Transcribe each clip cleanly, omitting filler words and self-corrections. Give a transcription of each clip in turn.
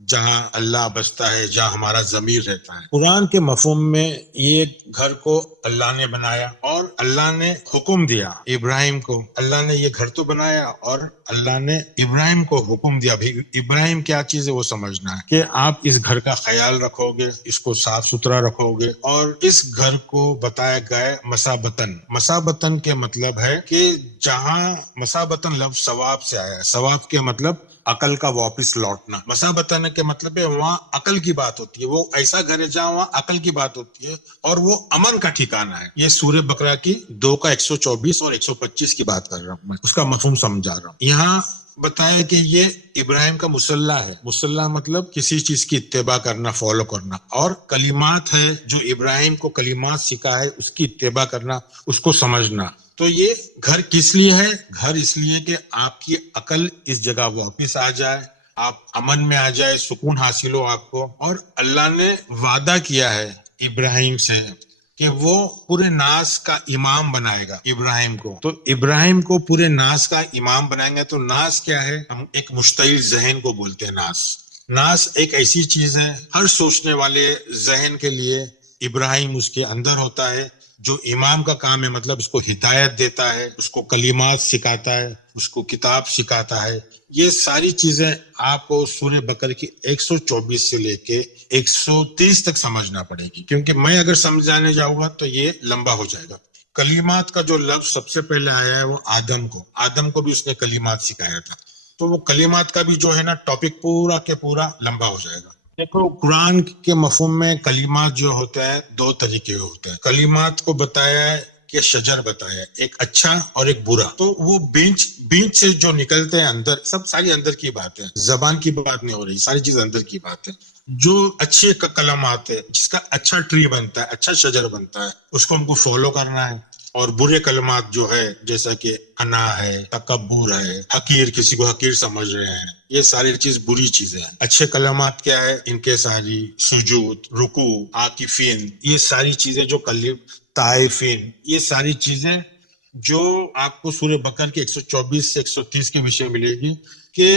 جہاں اللہ بستا ہے، جہاں ہمارا ضمیر رہتا ہے۔ قرآن کے مفہوم میں یہ گھر کو اللہ نے بنایا اور اللہ نے حکم دیا ابراہیم کو، اللہ نے یہ گھر تو بنایا اور اللہ نے ابراہیم کو حکم دیا، بھی ابراہیم کیا چیز ہے وہ سمجھنا ہے کہ آپ اس گھر کا خیال رکھو گے، اس کو صاف ستھرا رکھو گے، اور اس گھر کو بتایا گیا مسابتن۔ مسابتن کے مطلب ہے کہ جہاں مسابتن لفظ ثواب سے آیا ہے، ثواب کے مطلب عقل کا واپس لوٹنا، مسابتن کے مطلب ہے وہاں عقل کی بات ہوتی ہے، وہ ایسا گھر ہے جہاں وہاں عقل کی بات ہوتی ہے اور وہ امن کا ٹھکانہ ہے۔ یہ سورہ بقرہ کی 2 کا 124 اور 125 کی بات کر رہا ہوں، میں اس کا مفہوم سمجھا رہا ہوں۔ یہاں بتایا کہ یہ ابراہیم کا مسلح ہے، مسلح مطلب کسی چیز کی اتباع کرنا، فالو کرنا، اور کلمات ہے جو ابراہیم کو کلمات سکھا ہے اس کی اتباع کرنا، اس کو سمجھنا۔ تو یہ گھر کس لیے ہے؟ گھر اس لیے کہ آپ کی عقل اس جگہ واپس آ جائے، آپ امن میں آ جائے، سکون حاصل ہو آپ کو، اور اللہ نے وعدہ کیا ہے ابراہیم سے کہ وہ پورے ناس کا امام بنائے گا ابراہیم کو۔ تو ابراہیم کو پورے ناس کا امام بنائیں گے۔ تو ناس کیا ہے؟ ہم ایک مشتعل ذہن کو بولتے ہیں ناس۔ ناس ایک ایسی چیز ہے، ہر سوچنے والے ذہن کے لیے ابراہیم اس کے اندر ہوتا ہے، جو امام کا کام ہے، مطلب اس کو ہدایت دیتا ہے، اس کو کلمات سکھاتا ہے، اس کو کتاب سکھاتا ہے۔ یہ ساری چیزیں آپ کو سورہ بقرہ کی 124 سے لے کے 130 تک سمجھنا پڑے گی، کیونکہ میں اگر سمجھانے جاؤں گا تو یہ لمبا ہو جائے گا۔ کلمات کا جو لفظ سب سے پہلے آیا ہے وہ آدم کو بھی اس نے کلمات سکھایا تھا۔ تو وہ کلمات کا بھی جو ہے نا ٹاپک پورا کے پورا لمبا ہو جائے گا۔ دیکھو قرآن کے مفہوم میں کلمات جو ہوتا ہے 2 طریقے ہوتے ہیں۔ کلمات کو بتایا ہے کہ شجر بتایا ہے، ایک اچھا اور ایک برا۔ تو وہ بیچ سے جو نکلتے ہیں اندر، سب ساری اندر کی بات ہے، زبان کی بات نہیں ہو رہی، ساری چیز اندر کی بات ہے۔ جو اچھے کلمات ہے، جس کا اچھا ٹری بنتا ہے، اچھا شجر بنتا ہے، اس کو ہم کو فالو کرنا ہے۔ اور برے کلمات جو ہے جیسا کہ انا ہے، تکبر ہے، حقیر، کسی کو حقیر سمجھ رہے ہیں، یہ ساری چیز بری چیزیں ہیں۔ اچھے کلمات کیا ہے؟ ان کے ساری سجود، رکوع، عاکفین، یہ ساری چیزیں جو طائفین، یہ ساری چیزیں جو آپ کو سورہ بقرہ کے 124 سے 130 کے وشے ملے گی کہ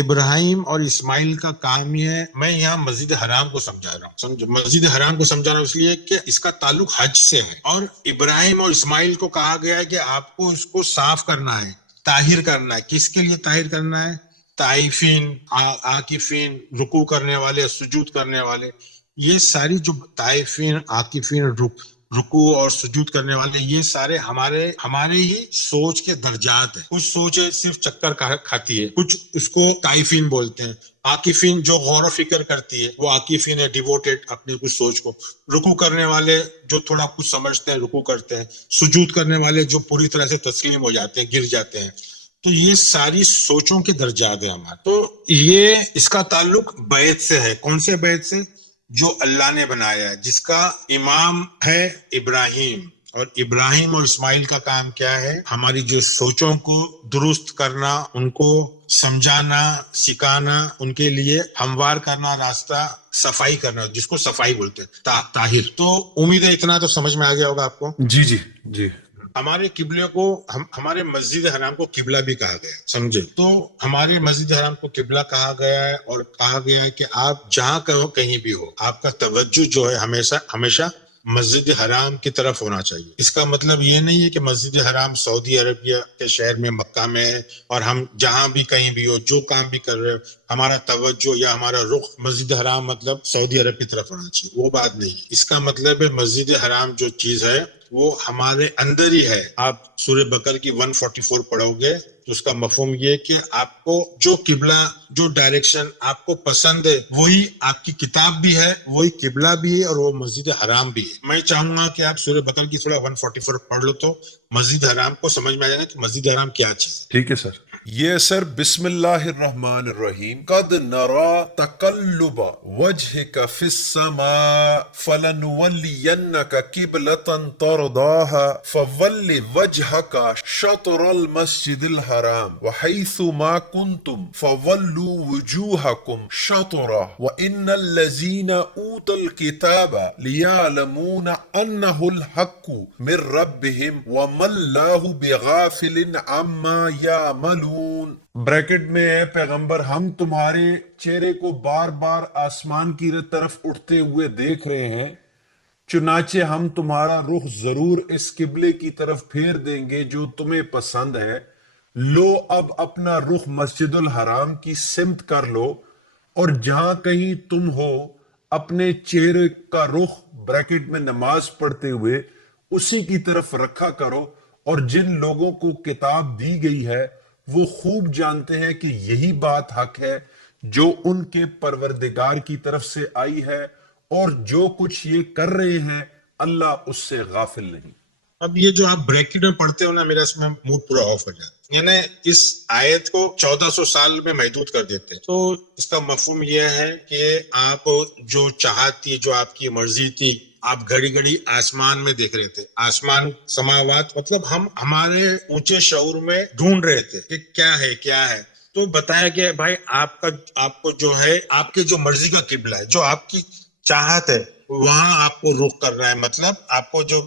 ابراہیم اور اسماعیل کا کام یہ ہے۔ میں یہاں مسجد حرام کو سمجھا رہا ہوں، سمجھو، مسجد حرام کو سمجھا رہا ہوں اس لیے کہ اس کا تعلق حج سے ہے، اور ابراہیم اور اسماعیل کو کہا گیا ہے کہ آپ کو اس کو صاف کرنا ہے، طاہر کرنا ہے۔ کس کے لیے طاہر کرنا ہے؟ طائفین، عاکفین، رکوع کرنے والے، سجود کرنے والے، یہ ساری جو طائفین، عاکفین، رکوع اور سجود کرنے والے، یہ سارے ہمارے ہی سوچ کے درجات ہیں۔ کچھ سوچ صرف چکر کھاتی ہے، کچھ اس کو طائفین بولتے ہیں۔ عاکفین جو غور و فکر کرتی ہے وہ عاکفین ہے، ڈیووٹیڈ اپنی کچھ سوچ کو۔ رکوع کرنے والے جو تھوڑا کچھ سمجھتے ہیں رکوع کرتے ہیں۔ سجود کرنے والے جو پوری طرح سے تسلیم ہو جاتے ہیں، گر جاتے ہیں۔ تو یہ ساری سوچوں کے درجات ہیں ہمارے۔ تو یہ اس کا تعلق بیت سے ہے۔ کون سے بیت سے؟ جو اللہ نے بنایا ہے، جس کا امام ہے ابراہیم۔ اور ابراہیم اور اسماعیل کا کام کیا ہے؟ ہماری جو سوچوں کو درست کرنا، ان کو سمجھانا، سکھانا، ان کے لیے ہموار کرنا، راستہ صفائی کرنا، جس کو صفائی بولتے ہیں، طاہر۔ تو امید ہے اتنا تو سمجھ میں آ گیا ہوگا آپ کو۔ جی جی جی۔ ہمارے قبلے کو، ہمارے مسجد حرام کو قبلہ بھی کہا گیا ہے، سمجھے؟ تو ہمارے مسجد حرام کو قبلہ کہا گیا ہے، اور کہا گیا ہے کہ آپ جہاں کہیں بھی ہو، آپ کا توجہ جو ہے ہمیشہ مسجد حرام کی طرف ہونا چاہیے۔ اس کا مطلب یہ نہیں ہے کہ مسجد حرام سعودی عربیہ کے شہر میں مکہ میں ہے، اور ہم جہاں بھی کہیں بھی ہو، جو کام بھی کر رہے ہو، ہمارا توجہ یا ہمارا رخ مسجد حرام مطلب سعودی عرب کی طرف ہونا چاہیے، وہ بات نہیں۔ اس کا مطلب ہے مسجد حرام جو چیز ہے وہ ہمارے اندر ہی ہے۔ آپ سورہ بقرہ کی 144 پڑھو گے تو اس کا مفہوم یہ کہ آپ کو جو قبلہ، جو ڈائریکشن آپ کو پسند ہے، وہی آپ کی کتاب بھی ہے، وہی قبلہ بھی ہے، اور وہ مسجد حرام بھی ہے۔ میں چاہوں گا کہ آپ سورہ بقرہ کی سورہ 144 پڑھ لو تو مسجد حرام کو سمجھ میں آ جائے گا کہ مسجد حرام کیا چیز ہے۔ ٹھیک ہے سر۔ یہ سر بسم اللہ الرحمن الرحیم۔ قد نرا تقلب وجهك في السماء فلنولينك قبلة ترضاها فول وجهك شطر المسجد الحرام وحيث ما كنتم فولوا وجوهكم شطره وإن الذين أوتوا الكتاب ليعلمون أنه الحق من ربهم وما الله بغافل عما يعملون تعملون، بریکٹ میں ہے پیغمبر ہم تمہارے چہرے کو بار بار آسمان کی طرف اٹھتے ہوئے دیکھ رہے ہیں، چنانچہ ہم تمہارا رخ ضرور اس قبلے کی طرف پھیر دیں گے جو تمہیں پسند ہے، لو اب اپنا رخ مسجد الحرام کی سمت کر لو، اور جہاں کہیں تم ہو اپنے چہرے کا رخ بریکٹ میں نماز پڑھتے ہوئے اسی کی طرف رکھا کرو، اور جن لوگوں کو کتاب دی گئی ہے وہ خوب جانتے ہیں کہ یہی بات حق ہے جو ان کے پروردگار کی طرف سے آئی ہے، اور جو کچھ یہ کر رہے ہیں اللہ اس سے غافل نہیں۔ اب یہ جو آپ بریکٹ میں پڑھتے ہو نا، میرا اس میں موڈ پورا آف ہو جاتا ہے۔ یعنی اس آیت کو 1400 سال میں محدود کر دیتے ہیں۔ تو اس کا مفہوم یہ ہے کہ آپ جو چاہت تھی، جو آپ کی مرضی تھی، آپ گھڑی گھڑی آسمان میں دیکھ رہے تھے۔ آسمان سماوات مطلب ہم ہمارے اونچے شعور میں ڈھونڈ رہے تھے کہ کیا ہے کیا ہے۔ تو بتایا کہ بھائی آپ کو جو ہے آپ کے جو مرضی کا قبلہ ہے، جو آپ کی چاہت ہے وہاں آپ کو رخ کرنا ہے، مطلب آپ کو جو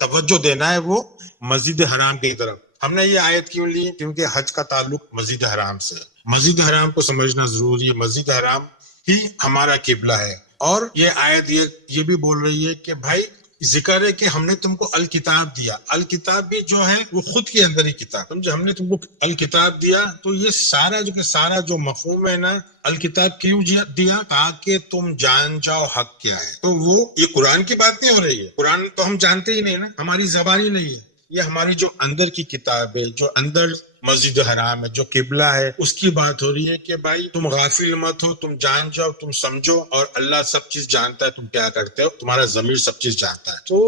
توجہ دینا ہے وہ مسجد حرام کی طرف۔ ہم نے یہ آیت کیوں لی؟ کیونکہ حج کا تعلق مسجد حرام سے ہے۔ مسجد حرام کو سمجھنا ضروری ہے، مسجد حرام ہی ہمارا قبلہ ہے۔ اور یہ آیت یہ بھی بول رہی ہے کہ بھائی ذکر ہے کہ ہم نے تم کو الکتاب دیا۔ الکتاب بھی جو ہے وہ خود کے اندر ہی کتاب، سمجھے؟ ہم نے تم کو الکتاب دیا، تو یہ سارا جو مفہوم ہے نا، الکتاب کیوں دیا؟ تاکہ تم جان جاؤ حق کیا ہے۔ تو وہ یہ قرآن کی بات نہیں ہو رہی ہے، قرآن تو ہم جانتے ہی نہیں نا، ہماری زبان ہی نہیں ہے۔ یہ ہماری جو اندر کی کتاب ہے، جو اندر مسجد حرام ہے، جو قبلہ ہے، اس کی بات ہو رہی ہے کہ بھائی تم غافل مت ہو، تم جان جاؤ، تم سمجھو، اور اللہ سب چیز جانتا ہے تم کیا کرتے ہو، تمہارا ضمیر سب چیز جانتا ہے۔ تو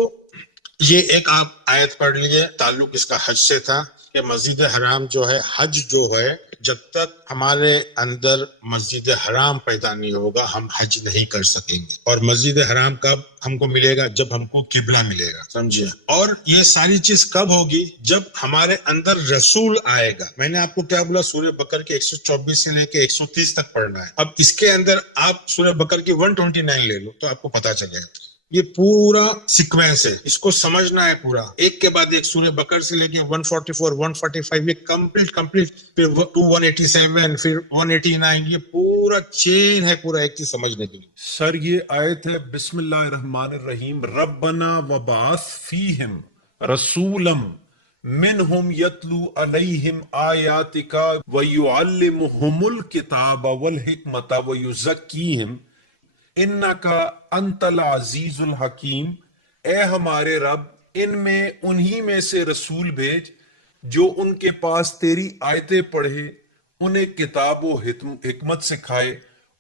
یہ ایک آپ آیت پڑھ لیجئے، تعلق اس کا حج سے تھا کہ مسجد حرام جو ہے، حج جو ہے، جب تک ہمارے اندر مسجد حرام پیدا نہیں ہوگا ہم حج نہیں کر سکیں گے۔ اور مسجد حرام کب ہم کو ملے گا؟ جب ہم کو قبلہ ملے گا، سمجھے؟ اور یہ ساری چیز کب ہوگی؟ جب ہمارے اندر رسول آئے گا۔ میں نے آپ کو کیا بولا؟ سورہ بقرہ کے 124 سے لے کے 130 تک پڑھنا ہے۔ اب اس کے اندر آپ سورہ بقرہ کی 129 لے لو تو آپ کو پتا چلے گا۔ یہ پورا سیکوینس ہے، اس کو سمجھنا ہے پورا، ایک کے بعد ایک۔ سورہ بقرہ سے لے کے 144 145 یہ کمپلیٹ، پھر 187 پھر 189، یہ پورا چین ہے پورا ایک چیز سمجھنے کے لیے۔ سر یہ آیت ہے بسم اللہ الرحمن الرحیم، ربنا وبعث فیہم رسولا منہم یتلو علیہم آیاتک ویعلمہم الکتاب والحکمت ویزکیہم انکا انت العزیز الحکیم۔ اے ہمارے رب، ان میں انہی میں سے رسول بھیج جو ان کے پاس تیری آیتیں پڑھے، انہیں کتاب و حکمت سکھائے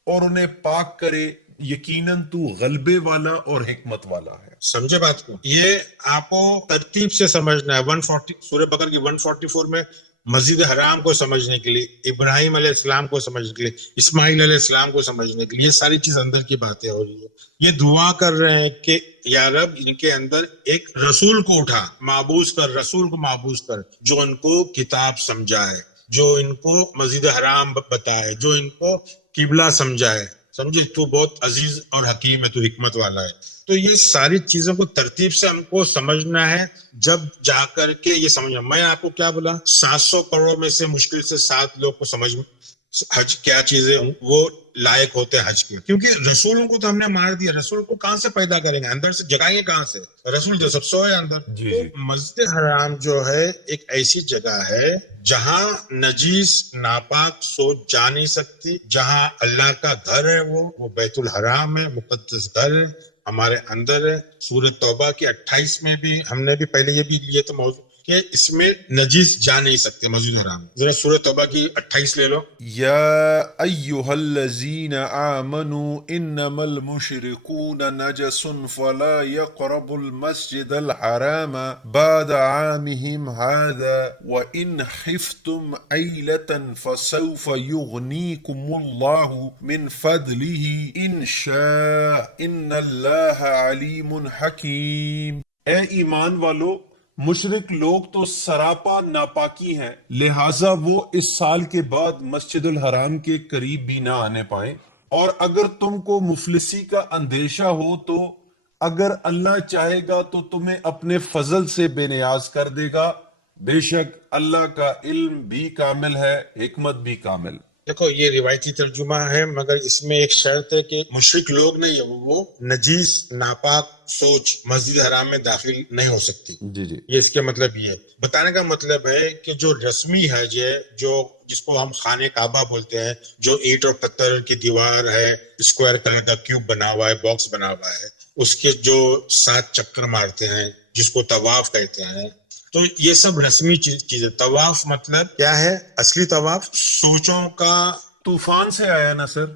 اور انہیں پاک کرے، یقیناً تو غلبے والا اور حکمت والا ہے۔ سمجھے بات کو؟ یہ آپ کو ترتیب سے سمجھنا ہے۔ 140 سورہ بقرہ کی 144 میں مسجد حرام کو سمجھنے کے لیے، ابراہیم علیہ السلام کو سمجھنے کے لیے، اسماعیل علیہ السلام کو سمجھنے کے لیے، یہ ساری چیز اندر کی باتیں ہو رہی ہے۔ یہ دعا کر رہے ہیں کہ یا رب ان کے اندر ایک رسول کو اٹھا، معبوس کر، رسول کو معبوس کر، جو ان کو کتاب سمجھائے، جو ان کو مسجد حرام بتائے، جو ان کو قبلہ سمجھائے۔ سمجھے؟ تو بہت عزیز اور حکیم ہے، تو حکمت والا ہے۔ تو یہ ساری چیزوں کو ترتیب سے ہم کو سمجھنا ہے، جب جا کر کے یہ سمجھنا۔ میں آپ کو کیا بولا؟ 700 کروڑ میں سے مشکل سے 7 لوگ کو سمجھ حج کیا چیز ہے وہ لائق ہوتے ہیں حج کے، کیونکہ رسولوں کو تو ہم نے مار دیا۔ رسول کو کہاں سے پیدا کریں گے؟ اندر سے جگائیں گے کہاں سے؟ رسول جو سب سو ہے اندر۔ جی تو مسجد حرام جو ہے ایک ایسی جگہ ہے جہاں نجیس ناپاک سوچ جا نہیں سکتی، جہاں اللہ کا گھر ہے، وہ بیت الحرام ہے، مقدس گھر ہے، ہمارے اندر ہے۔ سورہ توبہ کی 28 میں بھی ہم نے بھی پہلے یہ بھی لیے تو موضوع کہ اس میں نجیس جا نہیں سکتے مسجد حرام۔ ذرا سورہ توبہ کی 28 لے لو۔ یا ایہا الذین آمنوا انما المشرکون نجس فلا يقربوا المسجد الحرام بعد عامهم هذا وإن خفتم عیلة فسوف یغنیکم اللہ من فضلہ ان شاء ان اللہ علیم حکیم۔ اے ایمان والو، مشرک لوگ تو سراپا ناپاکی ہیں، لہٰذا وہ اس سال کے بعد مسجد الحرام کے قریب بھی نہ آنے پائیں۔ اور اگر تم کو مفلسی کا اندیشہ ہو تو اگر اللہ چاہے گا تو تمہیں اپنے فضل سے بے نیاز کر دے گا، بے شک اللہ کا علم بھی کامل ہے، حکمت بھی کامل۔ دیکھو یہ روایتی ترجمہ ہے، مگر اس میں ایک شرط ہے کہ مشرک لوگ نہیں ہے وہ نجیس ناپاک سوچ مسجد حرام میں داخل نہیں ہو سکتی۔ جی جی یہ اس کے مطلب یہ ہے، بتانے کا مطلب ہے کہ جو رسمی حج ہے، جو جس کو ہم خانہ کعبہ بولتے ہیں، جو اینٹ اور پتھر کی دیوار ہے، اسکوائر کلر کا کیوب بنا ہوا ہے، باکس بنا ہوا ہے، اس کے جو 7 چکر مارتے ہیں جس کو طواف کہتے ہیں، تو یہ سب رسمی چیزیں۔ طواف مطلب کیا ہے؟ اصلی طواف سوچوں کا، طوفان سے آیا نا سر؟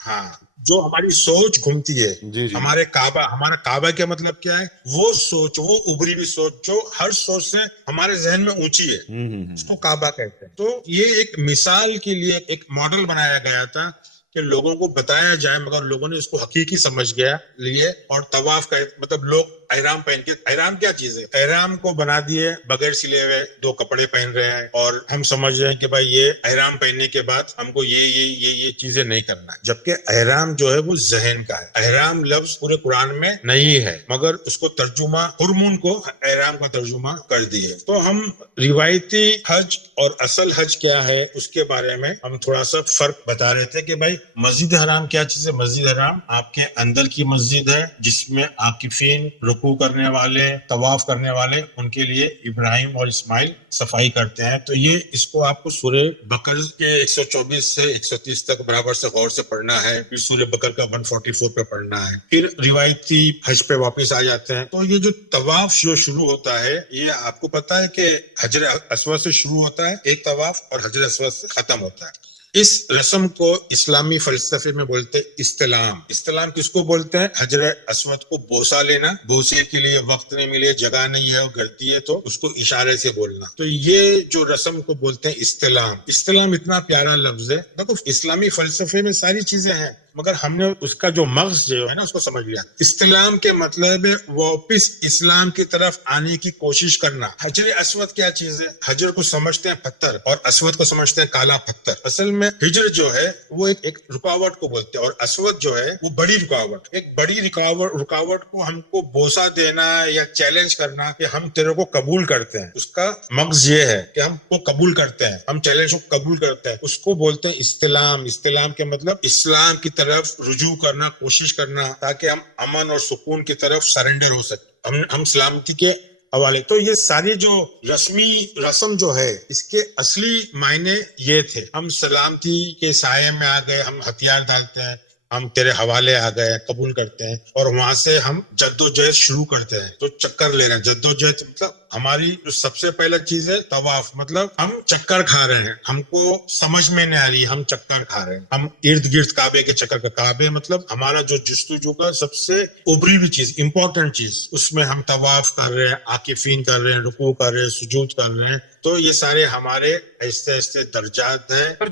ہاں، جو ہماری سوچ گھومتی ہے، جی جی ہمارے کعبہ، ہمارا کعبہ کیا مطلب کیا ہے؟ وہ سوچ، وہ ابری ہوئی سوچ جو ہر سوچ سے ہمارے ذہن میں اونچی ہے، اس کو کعبہ کہتے ہیں۔ تو یہ ایک مثال کے لیے ایک ماڈل بنایا گیا تھا کہ لوگوں کو بتایا جائے، مگر لوگوں نے اس کو حقیقی سمجھ گیا لیے، اور طواف کا مطلب لوگ احرام پہن کے، احرام کیا چیز ہے؟ احرام کو بنا دیے بغیر سلے ہوئے 2 کپڑے پہن رہے ہیں، اور ہم سمجھ رہے ہیں کہ بھائی یہ احرام پہننے کے بعد ہم کو یہ چیزیں نہیں کرنا ہے، جبکہ احرام جو ہے وہ ذہن کا ہے۔ احرام لفظ پورے قرآن میں نہیں ہے، مگر اس کو ترجمہ، حرمون کو احرام کا ترجمہ کر دیے۔ تو ہم روایتی حج اور اصل حج کیا ہے اس کے بارے میں ہم تھوڑا سا فرق بتا رہے تھے کہ بھائی مسجد حرام کیا چیز ہے؟ مسجد حرام آپ کے اندر کی مسجد ہے، جس میں عاکفین، رکوع کرنے والے، طواف کرنے والے، ان کے لیے ابراہیم اور اسماعیل صفائی کرتے ہیں۔ تو یہ اس کو آپ کو سورہ بقرہ کے 124 سے 130 تک برابر سے غور سے پڑھنا ہے، پھر سورہ بقرہ کا 144 پہ پڑھنا ہے، پھر روایتی حج پہ واپس آ جاتے ہیں۔ تو یہ جو طواف جو شروع ہوتا ہے، یہ آپ کو پتا ہے کہ حجر اسود سے شروع ہوتا ہے ایک طواف، اور حجر اسود سے ختم ہوتا ہے۔ اس رسم کو اسلامی فلسفے میں بولتے استلام۔ استلام کس کو بولتے ہیں؟ حجر اسود کو بوسہ لینا، بوسے کے لیے وقت نہیں ملے، جگہ نہیں ہے، وہ گرتی ہے تو اس کو اشارے سے بولنا، تو یہ جو رسم کو بولتے ہیں استلام۔ استلام اتنا پیارا لفظ ہے، دیکھو اسلامی فلسفے میں ساری چیزیں ہیں، مگر ہم نے اس کا جو مغز جو ہے نا اس کو سمجھ لیا۔ استلام کے مطلب ہے واپس اسلام کی طرف آنے کی کوشش کرنا۔ حجر اسود کیا چیز ہے؟ حجر کو سمجھتے ہیں پتھر، اور اسود کو سمجھتے ہیں کالا پتھر۔ اصل میں ہجر جو ہے وہ ایک رکاوٹ کو بولتے ہیں، اور اسود جو ہے وہ بڑی رکاوٹ۔ ایک بڑی رکاوٹ کو ہم کو بوسہ دینا یا چیلنج کرنا کہ ہم تیرے کو قبول کرتے ہیں، اس کا مغز یہ ہے کہ ہم کو قبول کرتے ہیں، ہم چیلنج کو قبول کرتے ہیں، اس کو بولتے ہیں استلام۔ استلام کے مطلب اسلام کی طرف رجوع کرنا، کوشش کرنا، تاکہ ہم امن اور سکون کی طرف سرنڈر ہو سکیں، ہم سلامتی کے حوالے۔ تو یہ ساری جو رسمی رسم جو ہے، اس کے اصلی معنی یہ تھے، ہم سلامتی کے سائے میں آ گئے، ہم ہتھیار ڈالتے ہیں، ہم تیرے حوالے آ گئے، قبول کرتے ہیں، اور وہاں سے ہم جدوجہد شروع کرتے ہیں۔ تو چکر لے رہے ہیں، جدوجہد مطلب ہماری جو سب سے پہلا چیز ہے طواف، مطلب ہم چکر کھا رہے ہیں، ہم کو سمجھ میں نہیں آ رہی، ہم چکر کھا رہے ہیں، ہم ارد گرد کعبے کے چکر کا، کعبے مطلب ہمارا جو جستجو کا سب سے ابری ہوئی چیز، امپورٹنٹ چیز، اس میں ہم طواف کر رہے ہیں، عاکفین کر رہے ہیں، رکوع کر رہے ہیں، سجود کر رہے ہیں۔ تو یہ سارے ہمارے ایسے ایسے درجات ہیں۔ پر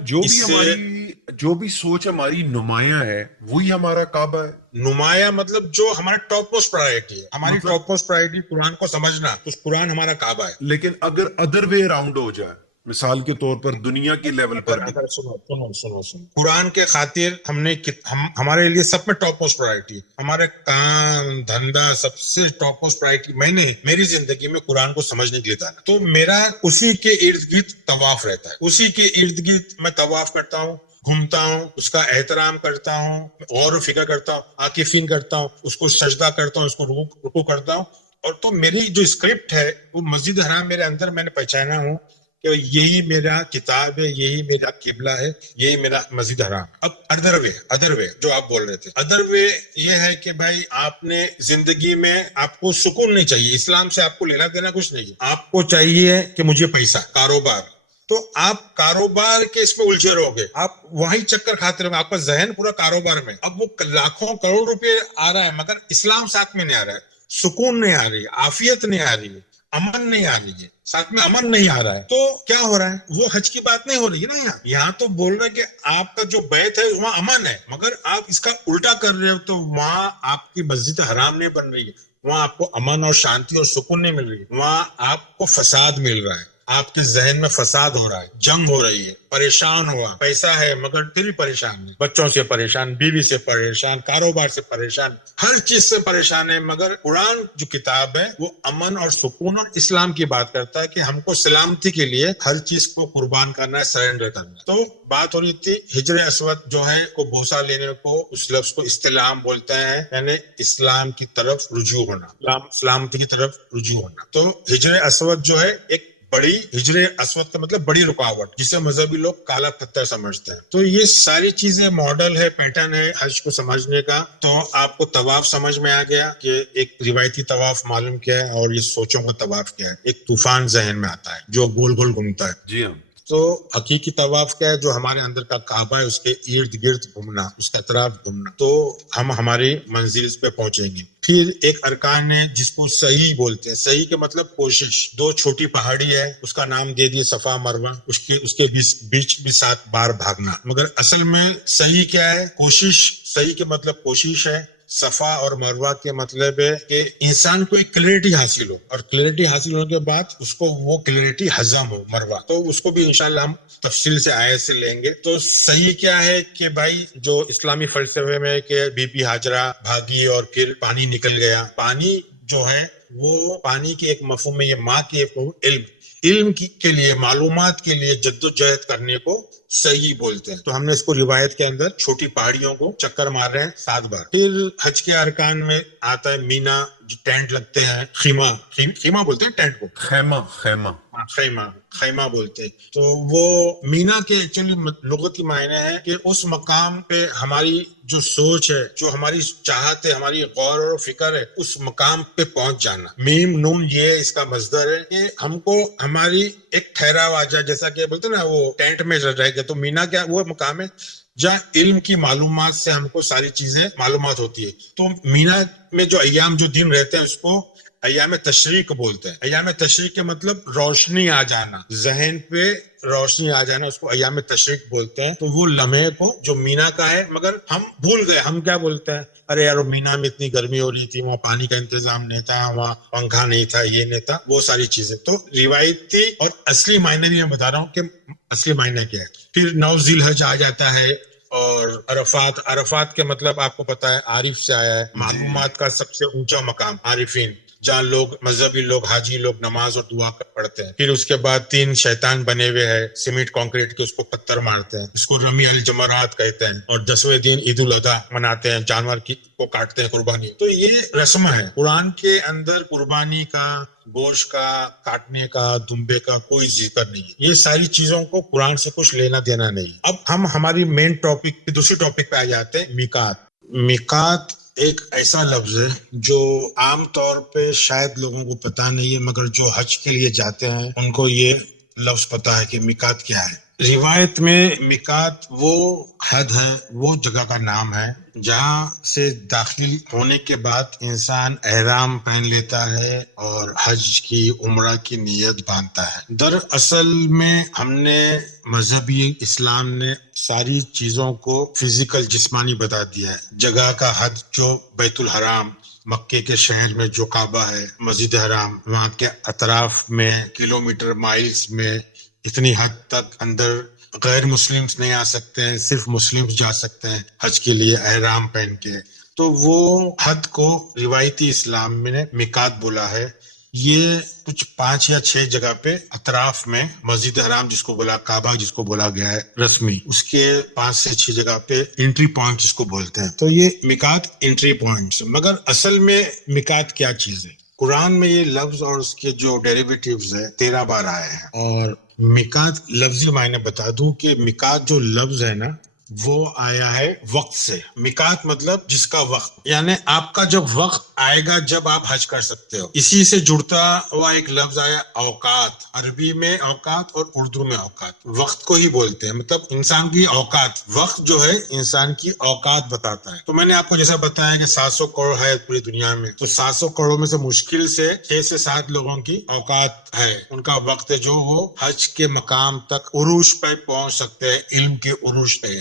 جو بھی سوچ ہماری نمایاں ہے وہی ہمارا کعبہ ہے۔ نمایاں مطلب جو ہمارا ٹاپ موسٹ پرائرٹی ہے، ہماری ٹاپ موسٹ پرائرٹی قرآن کو سمجھنا، تو قرآن ہمارا کعبہ ہے۔ لیکن اگر ادر وے اراؤنڈ ہو جائے، مثال کے طور پر دنیا کے لیول پر بھی، اگر سنو قرآن کے خاطر ہم نے ہمارے لیے سب میں ٹاپ موسٹ پرائرٹی، ہمارے کام دھندا سب سے ٹاپ موسٹ پرائرٹی، میں نے میری زندگی میں قرآن کو سمجھنے کے لیے تھا، تو میرا اسی کے ارد گرد طواف رہتا ہے، اسی کے ارد گرد میں طواف کرتا ہوں، گھومتا ہوں، اس کا احترام کرتا ہوں، غور و فکر کرتا ہوں، عاکفین کرتا ہوں، اس کو سجدہ کرتا ہوں، اس کو رکوع کرتا ہوں۔ اور تو میری جو اسکرپٹ ہے وہ مسجد حرام میرے اندر میں نے پہچانا ہوں کہ یہی میرا کتاب ہے، یہی میرا قبلہ ہے، یہی میرا مسجد حرام۔ اب ادر وے جو آپ بول رہے تھے، ادر وے یہ ہے کہ بھائی آپ نے زندگی میں، آپ کو سکون نہیں چاہیے، اسلام سے آپ کو لینا دینا کچھ نہیں ہے، آپ کو چاہیے کہ مجھے پیسہ، کاروبار، تو آپ کاروبار کے اس میں الجھے رہو گے، آپ وہی چکر کھاتے رہو گے، آپ کا ذہن پورا کاروبار میں، اب وہ لاکھوں کروڑ روپے آ رہا ہے مگر اسلام ساتھ میں نہیں آ رہا ہے، سکون نہیں آ رہی ہے، عافیت نہیں آ رہی ہے، امن نہیں آ رہی ہے، ساتھ میں امن نہیں آ رہا ہے، تو کیا ہو رہا ہے؟ وہ حج کی بات نہیں ہو رہی ہے نا، یہاں تو بول رہے ہیں کہ آپ کا جو بیت ہے وہاں امن ہے، مگر آپ اس کا الٹا کر رہے ہو، تو وہاں آپ کی مسجد حرام نہیں بن رہی ہے، وہاں آپ کو امن اور شانتی اور سکون نہیں مل رہی ہے، وہاں آپ کو فساد مل رہا ہے۔ آپ کے ذہن میں فساد ہو رہا ہے, جنگ ہو رہی ہے, پریشان ہوا, پیسہ ہے مگر پھر بھی پریشان ہے, بچوں سے پریشان, بیوی سے پریشان, کاروبار سے پریشان, ہر چیز سے پریشان ہے, مگر قرآن جو کتاب ہے وہ امن اور سکون اور اسلام کی بات کرتا ہے کہ ہم کو سلامتی کے لیے ہر چیز کو قربان کرنا ہے, سرنڈر کرنا ہے. تو بات ہو رہی تھی ہجر اسود جو ہے کو بوسہ لینے کو, اس لفظ کو استلام بولتے ہیں, یعنی اسلام کی طرف رجوع ہونا, سلامتی کی طرف رجوع ہونا. تو ہجر اسود جو ہے ایک بڑی, ہجر اسود کا مطلب بڑی رکاوٹ, جسے مذہبی لوگ کالا پتھر سمجھتے ہیں. تو یہ ساری چیزیں ماڈل ہے, پیٹرن ہے حج کو سمجھنے کا. تو آپ کو طواف سمجھ میں آ گیا کہ ایک روایتی طواف معلوم کیا ہے اور یہ سوچوں کا طواف کیا ہے. ایک طوفان ذہن میں آتا ہے جو گول گول گھومتا ہے. جی ہاں. تو حقیقی طواف کیا ہے, جو ہمارے اندر کا کعبہ ہے اس کے ارد گرد گھومنا, اس کا اطراف گھومنا. تو ہم ہماری منزل پہ پہنچیں گے. پھر ایک ارکان ہے جس کو صحیح بولتے ہیں. صحیح کے مطلب کوشش. 2 چھوٹی پہاڑی ہے, اس کا نام دے دیے صفا مروہ, اس کے بیچ بھی 7 بار بھاگنا. مگر اصل میں صحیح کیا ہے؟ کوشش. صحیح کے مطلب کوشش ہے. صفا اور مروہ کے مطلب ہے کہ انسان کو ایک کلیئرٹی حاصل ہو, اور کلیئرٹی حاصل ہونے کے بعد اس کو وہ کلیئرٹی ہضم ہو, مروہ. تو اس کو بھی انشاءاللہ ہم تفصیل سے آیت سے لیں گے. تو صحیح کیا ہے کہ بھائی جو اسلامی فلسفے میں کہ بی بی ہاجرہ بھاگی اور پھر پانی نکل گیا. پانی جو ہے وہ پانی کے ایک مفہوم میں, یہ ماں کی ایک علم کے لیے, معلومات کے لیے جدوجہد کرنے کو صحیح بولتے ہیں. تو ہم نے اس کو روایت کے اندر چھوٹی پہاڑیوں کو چکر مار رہے ہیں 7 بار. پھر حج کے ارکان میں آتا ہے مینا, جو ٹینٹ لگتے ہیں, خیمہ بولتے ہیں ٹینٹ کو, خیمہ بولتے ہیں. تو وہ مینا کے ایکچولی لغتی معنی ہے کہ اس مقام پہ ہماری جو سوچ ہے, جو ہماری چاہت ہے, ہماری غور و فکر ہے, اس مقام پہ پہنچ جانا. میم نون یہ اس کا مصدر ہے کہ ہم کو ہماری ایک ٹھہراو آ جائے, جیسا کہ بولتے ہیں نا وہ ٹینٹ میں رہ گئے. تو مینا کیا وہ مقام ہے جہاں علم کی معلومات سے ہم کو ساری چیزیں معلومات ہوتی ہے. تو مینا میں جو ایام, جو دن رہتے ہیں, اس کو ایام تشریق بولتے ہیں. ایام تشریق کے مطلب روشنی آ جانا, ذہن پہ روشنی آ جانا, اس کو ایام تشریق بولتے ہیں. تو وہ لمحے کو جو مینا کا ہے, مگر ہم بھول گئے. ہم کیا بولتے ہیں, ارے یار مینا میں اتنی گرمی ہو رہی تھی, وہاں پانی کا انتظام نہیں تھا, وہاں پنکھا نہیں تھا, یہ نہیں تھا, وہ ساری چیزیں. تو روایتی اور اصلی معنی بھی میں بتا رہا ہوں کہ اصلی معنی کیا ہے. پھر 9 ذی الحج آ جاتا ہے, اور عرفات کے مطلب آپ کو پتا ہے عارف سے آیا ہے, معلومات کا سب سے اونچا مقام, عارفین, جہاں لوگ مذہبی لوگ, حاجی لوگ نماز اور دعا پڑھتے ہیں. پھر اس کے بعد 3 شیطان بنے ہوئے ہیں سیمنٹ کانکریٹ کے, اس کو پتھر مارتے ہیں, اس کو رمی الجمرات کہتے ہیں. اور 10ویں دن عید الاضحیٰ مناتے ہیں, جانور کو کاٹتے ہیں, قربانی. تو یہ رسم ہے. قرآن کے اندر قربانی کا, گوشت کا کاٹنے کا, دمبے کا کوئی ذکر نہیں ہے. یہ ساری چیزوں کو قرآن سے کچھ لینا دینا نہیں. اب ہم ہماری مین ٹاپک, دوسری ٹاپک پہ آ جاتے ہیں, میقات. میقات ایک ایسا لفظ ہے جو عام طور پہ شاید لوگوں کو پتا نہیں ہے, مگر جو حج کے لیے جاتے ہیں ان کو یہ لفظ پتا ہے کہ میقات کیا ہے. روایت میں میقات وہ حد ہے, وہ جگہ کا نام ہے جہاں سے داخل ہونے کے بعد انسان احرام پہن لیتا ہے اور حج کی, عمرہ کی نیت باندھتا ہے. دراصل میں ہم نے مذہبی اسلام نے ساری چیزوں کو فزیکل, جسمانی بتا دیا ہے. جگہ کا حد جو بیت الحرام, مکے کے شہر میں جو کعبہ ہے, مسجد حرام, وہاں کے اطراف میں کلومیٹر, مائلز میں اتنی حد تک اندر غیر مسلمز نہیں آ سکتے ہیں, صرف مسلمز جا سکتے ہیں حج کے لیے احرام پہن کے. تو وہ حد کو روایتی اسلام میں نے میقات بولا ہے. یہ کچھ 5 یا 6 جگہ پہ اطراف میں, مسجد حرام جس کو بولا, کعبہ جس کو بولا گیا ہے رسمی, اس کے 5 سے 6 جگہ پہ انٹری پوائنٹ جس کو بولتے ہیں. تو یہ میقات انٹری پوائنٹس. مگر اصل میں میقات کیا چیز ہے؟ قرآن میں یہ لفظ اور اس کے جو ڈیریویٹیوز ہے 13 بار آئے ہیں. اور میقات لفظی معنی بتا دوں کہ میقات جو لفظ ہے نا, وہ آیا ہے وقت سے. میقات مطلب جس کا وقت, یعنی آپ کا جب وقت آئے گا جب آپ حج کر سکتے ہو. اسی سے جڑتا ہوا ایک لفظ آیا اوقات, عربی میں اوقات اور اردو میں اوقات. وقت کو ہی بولتے ہیں, مطلب انسان کی اوقات. وقت جو ہے انسان کی اوقات بتاتا ہے. تو میں نے آپ کو جیسا بتایا کہ 700 کروڑ ہے پوری دنیا میں, تو 700 کروڑ میں سے مشکل سے 6 سے 7 لوگوں کی اوقات ہے, ان کا وقت ہے جو وہ حج کے مقام تک عروج پہ پہنچ سکتے ہیں, علم کے عروج پہ,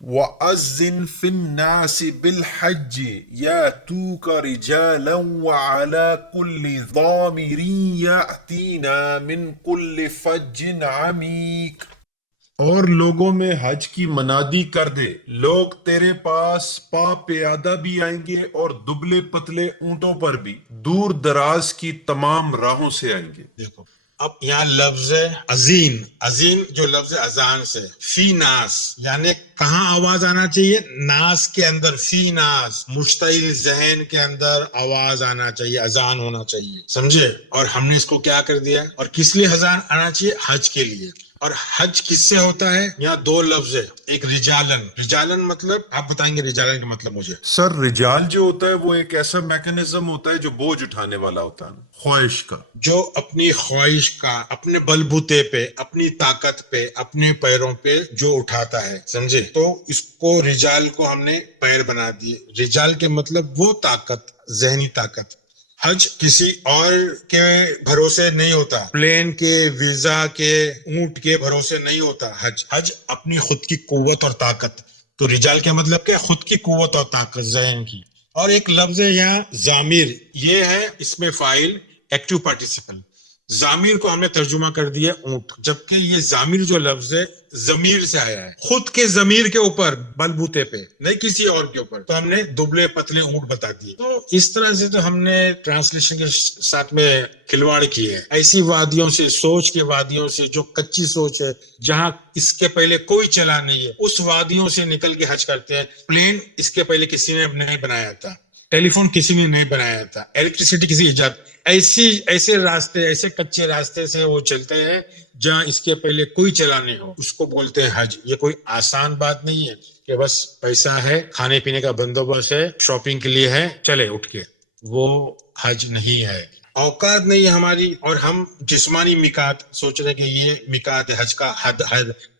وَأَذِّنْ فِي النَّاسِ بِالْحَجِّ يَأْتُوكَ رِجَالًا وَعَلَى كُلِّ ضَامِرٍ يَأْتِينَ مِنْ كُلِّ فَجٍّ عَمِيقٍ۔ اور لوگوں میں حج کی منادی کر دے، لوگ تیرے پاس پا پیادہ بھی آئیں گے اور دبلے پتلے اونٹوں پر بھی، دور دراز کی تمام راہوں سے آئیں گے۔ دیکھو اب یہاں لفظ ازین جو لفظ اذان سے، فی ناس یعنی کہاں آواز آنا چاہیے؟ ناس کے اندر، فی ناس مشتعل ذہن کے اندر آواز آنا چاہیے، اذان ہونا چاہیے، سمجھے؟ اور ہم نے اس کو کیا کر دیا؟ اور کس لیے اذان آنا چاہیے؟ حج کے لیے۔ اور حج کس سے ہوتا ہے؟ یہاں 2 لفظ ہے، ایک رجالن مطلب آپ بتائیں گے رجالن کا مطلب مجھے؟ سر رجال جو ہوتا ہے وہ ایک ایسا میکنزم ہوتا ہے جو بوجھ اٹھانے والا ہوتا ہے، خواہش کا، جو اپنی خواہش کا، اپنے بلبوتے پہ، اپنی طاقت پہ، اپنے پیروں پہ جو اٹھاتا ہے، سمجھے؟ تو اس کو رجال کو ہم نے پیر بنا دیے۔ رجال کے مطلب وہ طاقت، ذہنی طاقت۔ حج کسی اور کے بھروسے نہیں ہوتا، پلین کے، ویزا کے، اونٹ کے بھروسے نہیں ہوتا۔ حج اپنی خود کی قوت اور طاقت۔ تو رجال کا مطلب کیا؟ خود کی قوت اور طاقت، ذہن کی۔ اور ایک لفظ ہے یہاں ضامیر، یہ ہے اس میں فاعل ایکٹیو پارٹیسپل۔ ضامیر کو ہم نے ترجمہ کر دیا اونٹ، جبکہ یہ ضامیر جو لفظ ہے ضمیر سے آیا ہے، خود کے ضمیر کے اوپر، بلبوتے پہ، نہیں کسی اور کے اوپر۔ تو ہم نے دبلے پتلے اونٹ بتا دیے۔ تو اس طرح سے تو ہم نے ٹرانسلیشن کے ساتھ میں کھلواڑ کی ہے۔ ایسی وادیوں سے، سوچ کے وادیوں سے، جو کچی سوچ ہے، جہاں اس کے پہلے کوئی چلا نہیں ہے، اس وادیوں سے نکل کے حج کرتے ہیں۔ پلین اس کے پہلے کسی نے نہیں بنایا تھا، ٹیلی فون کسی نے نہیں بنایا تھا، الیکٹریسٹی کسی ایجاد، ایسے راستے، ایسے کچے راستے سے وہ چلتے ہیں جہاں اس کے پہلے کوئی چلا نہیں ہو، اس کو بولتے ہیں حج۔ یہ کوئی آسان بات نہیں ہے کہ بس پیسہ ہے، کھانے پینے کا بندوبست ہے، شاپنگ کے لیے ہے، چلے اٹھ کے، وہ حج نہیں ہے۔ اوقات نہیں ہے ہماری، اور ہم جسمانی میقات سوچ رہے کہ یہ میقات ہے حج کا، حد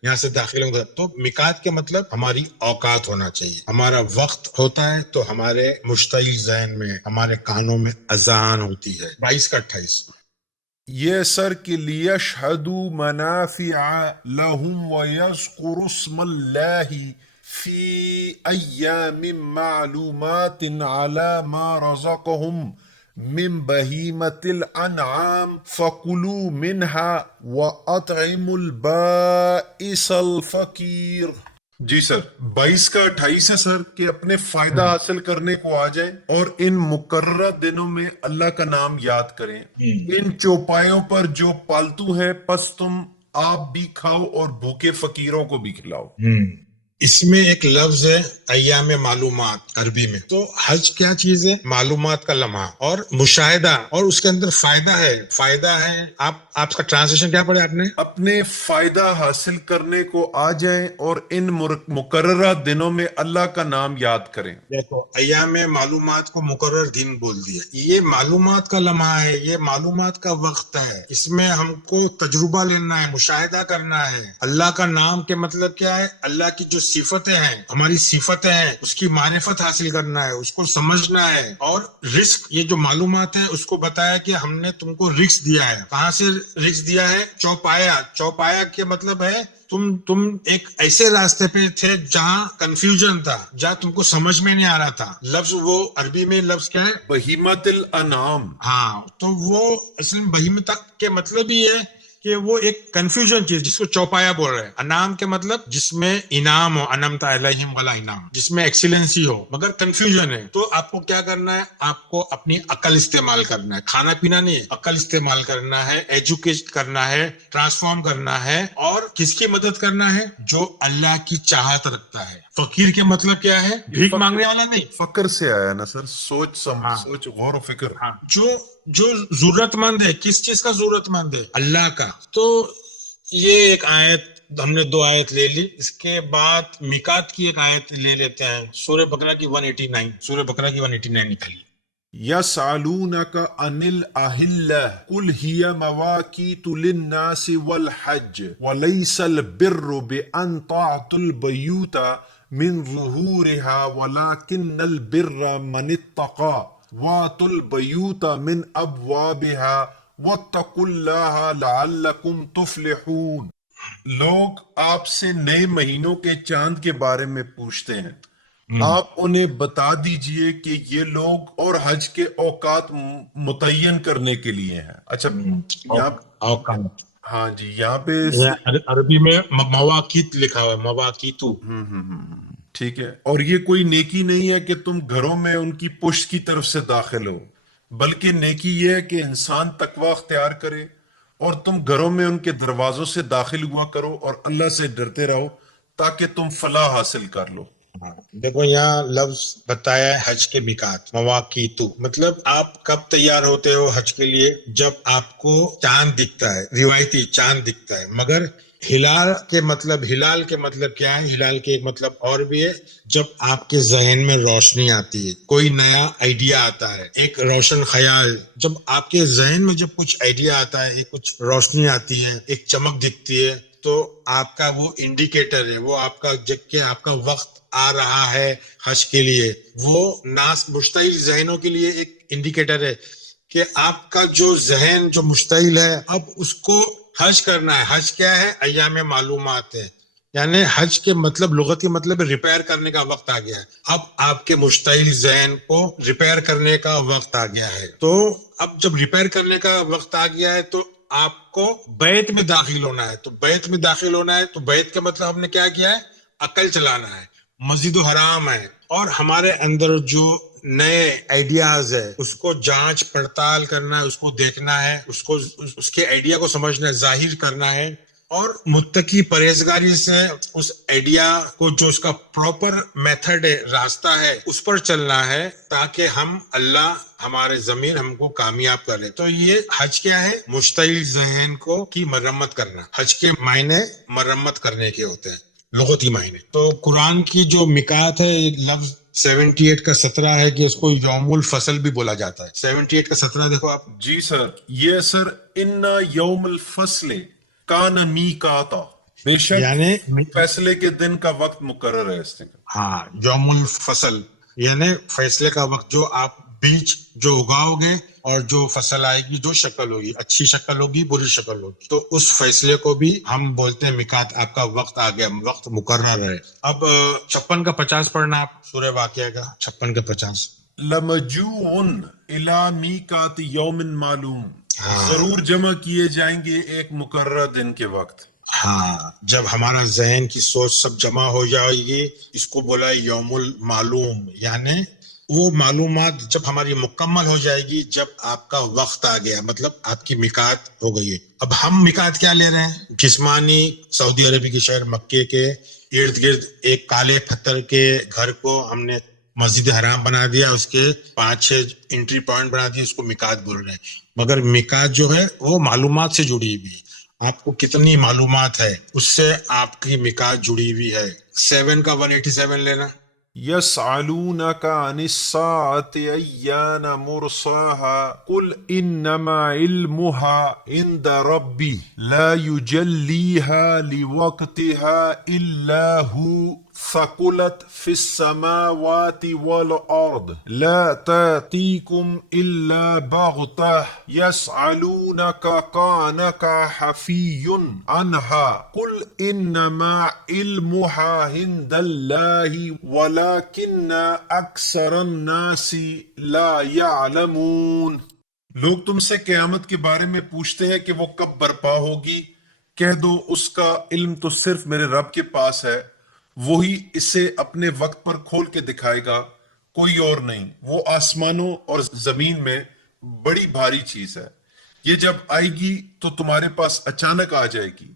یہاں سے داخل ہوگا۔ تو میقات کے مطلب ہماری اوقات ہونا چاہیے، ہمارا وقت ہوتا ہے تو ہمارے مشتعل ذہن میں، ہمارے کانوں میں اذان ہوتی ہے۔ 22 کا 28۔ یہ سر کے لیشہدوا منافع لہم ویذکروا اسم اللہ فی ایام معلومات علی ما رزقہم من بہیمۃ الانعام فکلوا منہا واطعموا البائس الفقیر۔ جی سر 22 کا 28 ہے سر کہ اپنے فائدہ حاصل کرنے کو آ جائیں اور ان مقررہ دنوں میں اللہ کا نام یاد کریں۔ ان چوپایوں پر جو پالتو ہیں پس تم آپ بھی کھاؤ اور بھوکے فقیروں کو بھی کھلاؤ۔ اس میں ایک لفظ ہے ایام معلومات عربی میں، تو حج کیا چیز ہے؟ معلومات کا لمحہ اور مشاہدہ، اور اس کے اندر فائدہ ہے۔ آپ کا ٹرانسلیشن کیا پڑھا آپ نے؟ اپنے فائدہ حاصل کرنے کو آ جائیں اور ان مقررہ دنوں میں اللہ کا نام یاد کریں۔ دیکھو، ایام معلومات کو مقرر دن بول دیا، یہ معلومات کا لمحہ ہے، یہ معلومات کا وقت ہے، اس میں ہم کو تجربہ لینا ہے، مشاہدہ کرنا ہے۔ اللہ کا نام کے مطلب کیا ہے؟ اللہ کی جو صفتیں ہیں، ہماری صفتیں ہیں، اس کی معرفت حاصل کرنا ہے، اس کو سمجھنا ہے۔ اور رزق، یہ جو معلومات ہے اس کو بتایا کہ ہم نے تم کو رزق دیا ہے۔ کہاں سے رزق دیا ہے؟ چوپایا کے مطلب ہے تم ایک ایسے راستے پہ تھے جہاں کنفیوژن تھا، جہاں تم کو سمجھ میں نہیں آ رہا تھا۔ لفظ وہ عربی میں لفظ کیا ہے؟ بہیمت الانعام۔ ہاں، تو وہ اصل میں بہیمت کے مطلب ہی ہے کہ وہ ایک کنفیوژن چیز، جس کو چوپایا بول رہے ہیں۔ انعام کے مطلب جس میں انعام ہو، انعمت علیہم ولا انعام، جس میں ایکسیلنسی ہو مگر کنفیوژن ہے۔ تو آپ کو کیا کرنا ہے؟ آپ کو اپنی عقل استعمال کرنا ہے، کھانا پینا نہیں، عقل استعمال کرنا ہے، ایجوکیٹ کرنا ہے، ٹرانسفارم کرنا ہے۔ اور کس کی مدد کرنا ہے؟ جو اللہ کی چاہت رکھتا ہے۔ فقیر کے مطلب کیا ہے؟ بھیک مانگنے والا نہیں۔ فقر سے آیا نا سر، سوچ ہاں، سوچ، غور و فکر۔ ہاں، جو ضرورت مند ہے، کس چیز کا ضرورت مند ہے؟ اللہ کا۔ تو یہ ایک آیت ہم نے 2 آیت لے لی، اس کے بعد میقات کی ایک آیت لے لیتے ہیں، سورہ بقرہ کی 189، سورہ بقرہ کی 189 نکالیے۔ يسألونك عن الأهلة قل هي مواقيت للناس والحج وليس البر بأن تعطوا البيوت من ظهورها ولكن البر من اتقى واتوا البيوت من أبوابها واتقوا الله لعلكم تفلحون۔ لوگ آپ سے نئے مہینوں کے چاند کے بارے میں پوچھتے ہیں، آپ انہیں بتا دیجئے کہ یہ لوگ اور حج کے اوقات متعین کرنے کے لیے ہیں۔ اچھا، یہاں اوقات، ہاں جی، یہاں پہ عربی میں مواقیت لکھا ہوا ہے، مواقیتو۔ ٹھیک ہے، اور یہ کوئی نیکی نہیں ہے کہ تم گھروں میں ان کی پشت کی طرف سے داخل ہو، بلکہ نیکی یہ ہے کہ انسان تقوی اختیار کرے اور تم گھروں میں ان کے دروازوں سے داخل ہوا کرو اور اللہ سے ڈرتے رہو تاکہ تم فلاح حاصل کر لو۔ دیکھو، یہاں لفظ بتایا ہے حج کے میقات، مواقیتو، مطلب آپ کب تیار ہوتے ہو حج کے لیے؟ جب آپ کو چاند دکھتا ہے، روایتی چاند دکھتا ہے۔ مگر ہلال کے مطلب کیا ہے؟ ہلال کے ایک مطلب اور بھی ہے، جب آپ کے ذہن میں روشنی آتی ہے، کوئی نیا آئیڈیا آتا ہے، ایک روشن خیال۔ جب آپ کے ذہن میں جب کچھ آئیڈیا آتا ہے، ایک کچھ روشنی آتی ہے، ایک چمک دکھتی ہے، تو آپ کا وہ انڈیکیٹر ہے، وہ آپ کا جب کہ آپ کا وقت آ رہا ہے حج کے لیے، وہ مشتعل ذہنوں کے لیے ایک انڈیکیٹر ہے کہ آپ کا جو ذہن جو مشتعل ہے، اب اس کو حج کرنا ہے۔ حج کیا ہے؟ ایام معلومات ہے، یعنی حج کے مطلب لغتی مطلب ریپیئر کرنے کا وقت آ گیا ہے۔ اب آپ کے مشتعل ذہن کو ریپیئر کرنے کا وقت آ گیا ہے۔ تو اب جب ریپیئر کرنے کا وقت آ گیا ہے تو آپ کو بیت میں داخل ہونا ہے۔ تو بیت میں داخل ہونا ہے تو بیت کا مطلب ہم نے کیا کیا ہے؟ عقل چلانا ہے۔ مسجد الحرام ہے، اور ہمارے اندر جو نئے آئیڈیاز ہے اس کو جانچ پڑتال کرنا ہے، اس کو دیکھنا ہے، اس کے آئیڈیا کو سمجھنا ہے، ظاہر کرنا ہے، اور متقی پرہیزگاری سے اس آئیڈیا کو، جو اس کا پراپر میتھڈ ہے، راستہ ہے، اس پر چلنا ہے تاکہ ہم اللہ ہمارے ضمیر ہم کو کامیاب کرے۔ تو یہ حج کیا ہے؟ مشتعل ذہن کو کی مرمت کرنا۔ حج کے معنی مرمت کرنے کے ہوتے ہیں، لغتی معنی۔ تو قرآن کی جو میقات ہے، لفظ 78 کا 17 ہے کہ اس کو یوم الفصل بھی بولا جاتا ہے۔ 78 کا 17 دیکھو آپ۔ جی سر، یہ سر ان یوم الفصل کان میقاتا، بے شک یعنی فیصلے کے دن کا وقت مقرر ہے اس دن۔ ہاں، یوم الفصل یعنی فیصلے کا وقت، جو آپ بیج جو اگاؤ گے اور جو فصل آئے گی، جو شکل ہوگی، اچھی شکل ہوگی، بری شکل ہوگی، تو اس فیصلے کو بھی ہم بولتے ہیں میقات۔ آپ کا وقت آ گیا، وقت مقرر ہے۔ اب 56 کا 50 پڑھنا آپ، سورہ واقعہ کا 56 کا 50۔ لمجوع الی میقات یوم معلوم، ضرور جمع کیے جائیں گے ایک مقررہ دن کے وقت۔ ہاں، جب ہمارا ذہن کی سوچ سب جمع ہو جائے گی، اس کو بولا یوم المعلوم، یعنی وہ معلومات جب ہماری مکمل ہو جائے گی جب آپ کا وقت آ گیا، مطلب آپ کی میقات ہو گئی ہے. اب ہم میقات کیا لے رہے ہیں؟ جسمانی سعودی عربی کے شہر مکے کے ارد گرد ایک کالے پتھر کے گھر کو ہم نے مسجد حرام بنا دیا، اس کے 5-6 انٹری پوائنٹ بنا دیے، اس کو میقات بول رہے ہیں. مگر میقات جو ہے وہ معلومات سے جڑی ہوئی ہے. آپ کو کتنی معلومات ہے اس سے آپ کی میقات جڑی ہوئی ہے. 7 کا 187 لینا. يسألونك عن الساعة أيان مرساها قل إنما علمها عند ربي لا يجليها لوقتها إلا هو ثقلت في السماوات والأرض لا تأتيكم إلا بغتة يسألونك كأنك حفي عنها قل إنما علمها عند الله ولكن أكثر الناس لا يعلمون. لوگ تم سے قیامت کے بارے میں پوچھتے ہیں کہ وہ کب برپا ہوگی. کہہ دو اس کا علم تو صرف میرے رب کے پاس ہے، وہی اسے اپنے وقت پر کھول کے دکھائے گا، کوئی اور نہیں. وہ آسمانوں اور زمین میں بڑی بھاری چیز ہے، یہ جب آئے گی تو تمہارے پاس اچانک آ جائے گی.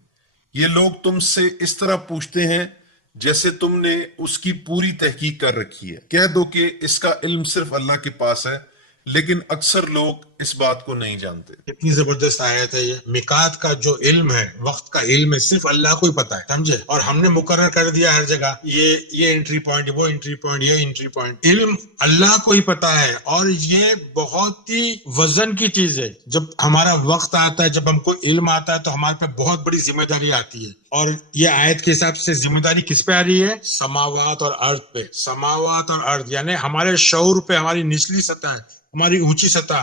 یہ لوگ تم سے اس طرح پوچھتے ہیں جیسے تم نے اس کی پوری تحقیق کر رکھی ہے. کہہ دو کہ اس کا علم صرف اللہ کے پاس ہے، لیکن اکثر لوگ اس بات کو نہیں جانتے. کتنی زبردست آیت ہے یہ. میقات کا جو علم ہے، وقت کا علم ہے، صرف اللہ کو ہی پتا ہے، سمجھے؟ اور ہم نے مقرر کر دیا ہر جگہ یہ انٹری پوائنٹ، وہ انٹری پوائنٹ، یہ انٹری پوائنٹ. علم اللہ کو ہی پتا ہے، اور یہ بہت ہی وزن کی چیز ہے. جب ہمارا وقت آتا ہے، جب ہم کو علم آتا ہے تو ہمارے پہ بہت بڑی ذمہ داری آتی ہے. اور یہ آیت کے حساب سے ذمہ داری کس پہ آ رہی ہے؟ سماوات اور ارض پہ. سماوات اور ارض یعنی ہمارے شعور پہ، ہماری نچلی سطح ہے، ہماری اونچی سطح،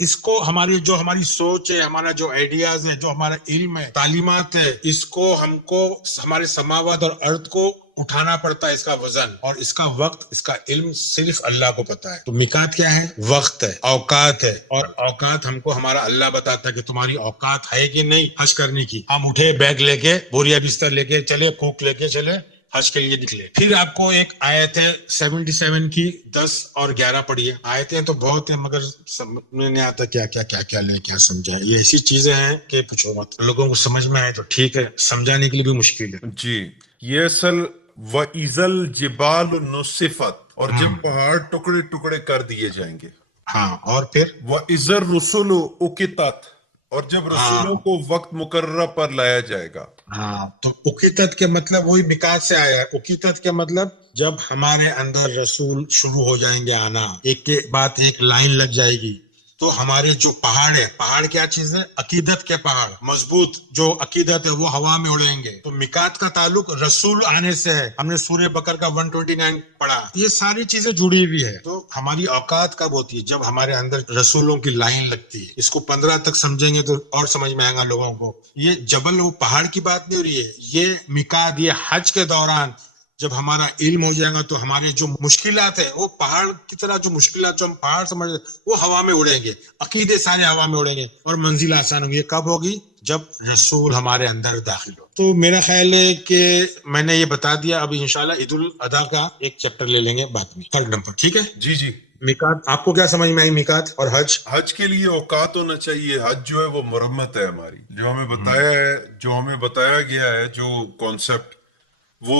اس کو ہماری سوچ ہے، ہمارا جو آئیڈیاز ہے، جو ہمارا علم ہے، تعلیمات ہے، اس کو ہم کو ہمارے سماوات اور ارض کو اٹھانا پڑتا ہے، اس کا وزن اور اس کا وقت، اس کا علم صرف اللہ کو پتا ہے. تو میقات کیا ہے؟ وقت ہے، اوقات ہے. اور اوقات ہم کو ہمارا اللہ بتاتا ہے کہ تمہاری اوقات ہے کہ نہیں حج کرنے کی. ہم اٹھے بیگ لے کے، بوریا بستر لے کے چلے، کوک لے کے چلے، حج کے لیے نکلے. پھر آپ کو ایک آیت ہے 77 کی 10 اور 11 پڑھیے. آیتیں تو بہت ہیں مگر سمجھ میں نہیں آتا کیا لیں، کیا سمجھائیں. یہ ایسی چیزیں ہیں کہ پوچھو مت. لوگوں کو سمجھ میں آئے تو ٹھیک ہے، سمجھانے کے لیے بھی مشکل ہے. جی، یہ اصل وَإِذَا الْجِبَالُ نُصِفَتْ، اور جب پہاڑ ٹکڑے ٹکڑے کر دیے جائیں گے. ہاں، اور پھر وَإِذَا الرُّسُلُ أُقِتَتْ، اور جب رسولوں کو وقت مقررہ پر لایا جائے گا. ہاں، تو اقیتت کے مطلب وہی میقات سے آیا ہے. اقیتت کے مطلب جب ہمارے اندر رسول شروع ہو جائیں گے آنا، ایک کے بعد ایک لائن لگ جائے گی، تو ہمارے جو پہاڑ ہے، پہاڑ کیا چیز ہے؟ عقیدت کے پہاڑ، مضبوط جو عقیدت ہے وہ ہوا میں اڑیں گے. تو میقات کا تعلق رسول آنے سے ہے. ہم نے سورہ بقر کا 129 پڑھا. یہ ساری چیزیں جڑی ہوئی ہے. تو ہماری اوقات کب ہوتی ہے؟ جب ہمارے اندر رسولوں کی لائن لگتی ہے. اس کو 15 تک سمجھیں گے تو اور سمجھ میں آئے گا لوگوں کو. یہ جبل وہ پہاڑ کی بات نہیں ہو رہی ہے، یہ میقات، یہ حج کے دوران جب ہمارا علم ہو جائے گا تو ہمارے جو مشکلات ہیں وہ پہاڑ کی طرح، جو مشکلات جو ہم پہاڑ سمجھ وہ ہوا میں اڑیں گے. عقیدے سارے ہوا میں اڑیں گے اور منزل آسان ہوگی. یہ کب ہوگی؟ جب رسول ہمارے اندر داخل ہو. تو میرا خیال ہے کہ میں نے یہ بتا دیا. اب انشاءاللہ عید الاضحیٰ کا ایک چیپٹر لے لیں گے بعد میں، تھرڈ نمبر. ٹھیک ہے جی. میقات آپ کو کیا سمجھ میں آئی؟ میقات اور حج. حج کے لیے اوقات ہونا چاہیے. حج جو ہے وہ مرمت ہے ہماری، جو ہمیں بتایا گیا ہے، جو کانسیپٹ وہ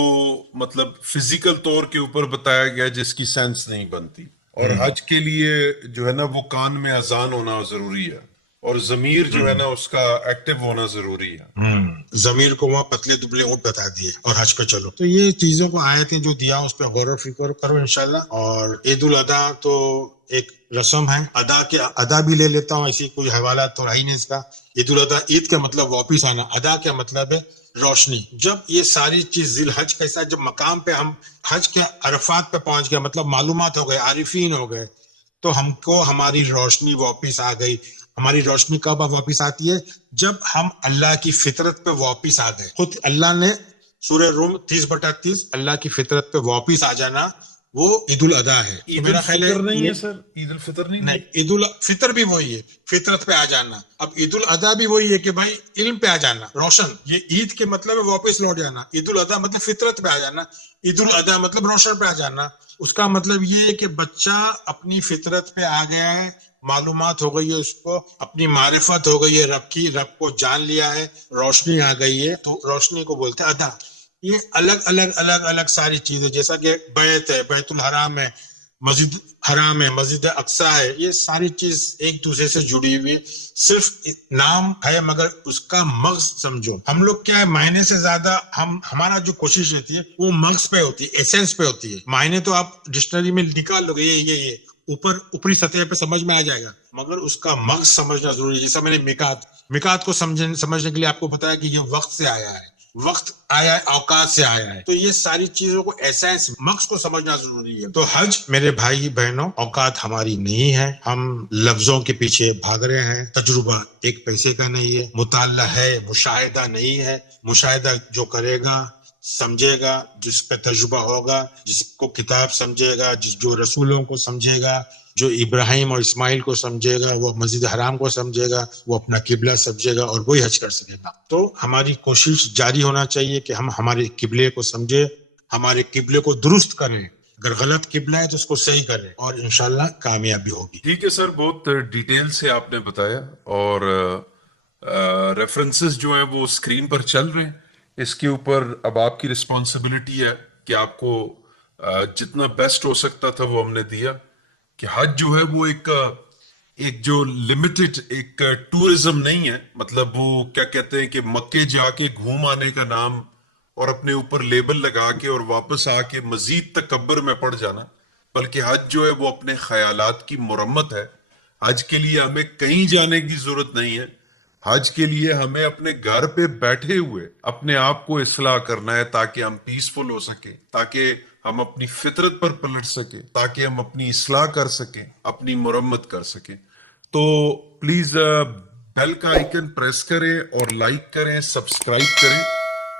مطلب فزیکل طور کے اوپر بتایا گیا جس کی سینس نہیں بنتی. اور حج کے لیے جو ہے نا وہ کان میں اذان ہونا ضروری ہے، اور ضمیر جو ہے نا اس کا ایکٹیو ہونا ضروری ہے. ضمیر کو وہاں پتلے دبلے اونٹ بتا دیے اور حج پہ چلو. تو یہ چیزوں کو آیتیں جو دیا اس پہ غور و فکر کرو انشاءاللہ. اور عید الاضحیٰ تو ایک رسم ہے. ادا بھی لے لیتا ہوں، ایسی کوئی حوالات تو رہی نہیں اس کا. عید الاضحیٰ، عید کا مطلب واپس آنا، ادا کا مطلب ہے روشنی. جب یہ ساری چیز ذی الحج کے ساتھ جب مقام پہ ہم حج کے عرفات پہ پہنچ گئے، مطلب معلومات ہو گئے، عارفین ہو گئے، تو ہم کو ہماری روشنی واپس آ گئی. ہماری روشنی کب واپس آتی ہے؟ جب ہم اللہ کی فطرت پہ واپس آ گئے. خود اللہ نے سورہ روم 30/30 اللہ کی فطرت پہ واپس آ جانا، وہ عید الاضحیٰ ہے. تو عید میرا خیال الفطر نہیں ہے ہے سر؟ عید الفطر نہیں؟ نہیں، عید الفطر بھی وہی ہے، فطرت پہ آ جانا. اب عید الاضحیٰ بھی وہی ہے کہ بھائی علم پہ آ جانا، روشن. یہ عید کے مطلب ہے واپس لوٹ جانا، عید الاضحیٰ مطلب فطرت پہ آ جانا، عید الاضحیٰ مطلب روشن پہ آ جانا. اس کا مطلب یہ ہے کہ بچہ اپنی فطرت پہ آ گیا ہے، معلومات ہو گئی ہے، اس کو اپنی معرفت ہو گئی ہے رب کی، رب کو جان لیا ہے، روشنی آ گئی ہے، تو روشنی کو بولتے ہیں ادا. یہ الگ الگ ساری چیزیں، جیسا کہ بیت ہے، بیت الحرام ہے، مسجد حرام ہے، مسجد اقصیٰ ہے، یہ ساری چیز ایک دوسرے سے جڑی ہوئی ہے. صرف نام ہے مگر اس کا مغز سمجھو. ہم لوگ کیا ہے، معنی سے زیادہ ہمارا جو کوشش رہتی ہے وہ مغز پہ ہوتی ہے، ایسنس پہ ہوتی ہے. معنی تو آپ ڈکشنری میں نکال لو گے، یہ اوپری سطح پہ سمجھ میں آ جائے گا، مگر اس کا مغز سمجھنا ضروری ہے. جیسا میں نے میقات کو سمجھنے کے لیے آپ کو بتایا کہ یہ وقت سے آیا ہے، وقت آیا ہے، اوقات سے آیا ہے. تو یہ ساری چیزوں کو ایسنس مغز کو سمجھنا ضروری ہے. تو حج میرے بھائی بہنوں، اوقات ہماری نہیں ہے، ہم لفظوں کے پیچھے بھاگ رہے ہیں. تجربہ ایک پیسے کا نہیں ہے، مطالعہ ہے، مشاہدہ نہیں ہے. مشاہدہ جو کرے گا، سمجھے گا، جس پہ تجربہ ہوگا، جس کو کتاب سمجھے گا، جو رسولوں کو سمجھے گا، جو ابراہیم اور اسماعیل کو سمجھے گا، وہ مسجد حرام کو سمجھے گا، وہ اپنا قبلہ سمجھے گا، اور وہی حج کر سکے گا. تو ہماری کوشش جاری ہونا چاہیے کہ ہم ہمارے قبلے کو سمجھے، ہمارے قبلے کو درست کریں. اگر غلط قبلہ ہے تو اس کو صحیح کریں، اور انشاءاللہ کامیابی ہوگی. ٹھیک ہے سر، بہت ڈیٹیل سے آپ نے بتایا، اور ریفرنسز جو ہیں وہ اسکرین پر چل رہے ہیں. اس کے اوپر اب آپ کی رسپانسبلٹی ہے کہ آپ کو جتنا بیسٹ ہو سکتا تھا وہ ہم نے دیا. کہ حج جو ہے وہ ایک جو لمیٹڈ ایک ٹورزم نہیں ہے، مطلب وہ کیا کہتے ہیں کہ مکے جا کے گھوم آنے کا نام اور اپنے اوپر لیبل لگا کے اور واپس آ کے مزید تکبر میں پڑ جانا. بلکہ حج جو ہے وہ اپنے خیالات کی مرمت ہے. حج کے لیے ہمیں کہیں جانے کی ضرورت نہیں ہے. حج کے لیے ہمیں اپنے گھر پہ بیٹھے ہوئے اپنے آپ کو اصلاح کرنا ہے، تاکہ ہم پیسفل ہو سکیں، تاکہ ہم اپنی فطرت پر پلٹ سکیں، تاکہ ہم اپنی اصلاح کر سکیں، اپنی مرمت کر سکیں. تو پلیز بیل کا آئیکن پریس کریں اور لائک کریں، سبسکرائب کریں،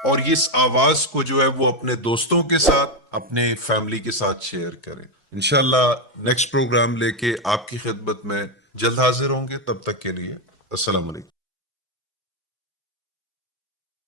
اور اس آواز کو جو ہے وہ اپنے دوستوں کے ساتھ، اپنے فیملی کے ساتھ شیئر کریں. انشاءاللہ نیکسٹ پروگرام لے کے آپ کی خدمت میں جلد حاضر ہوں گے. تب تک کے لیے السلام علیکم.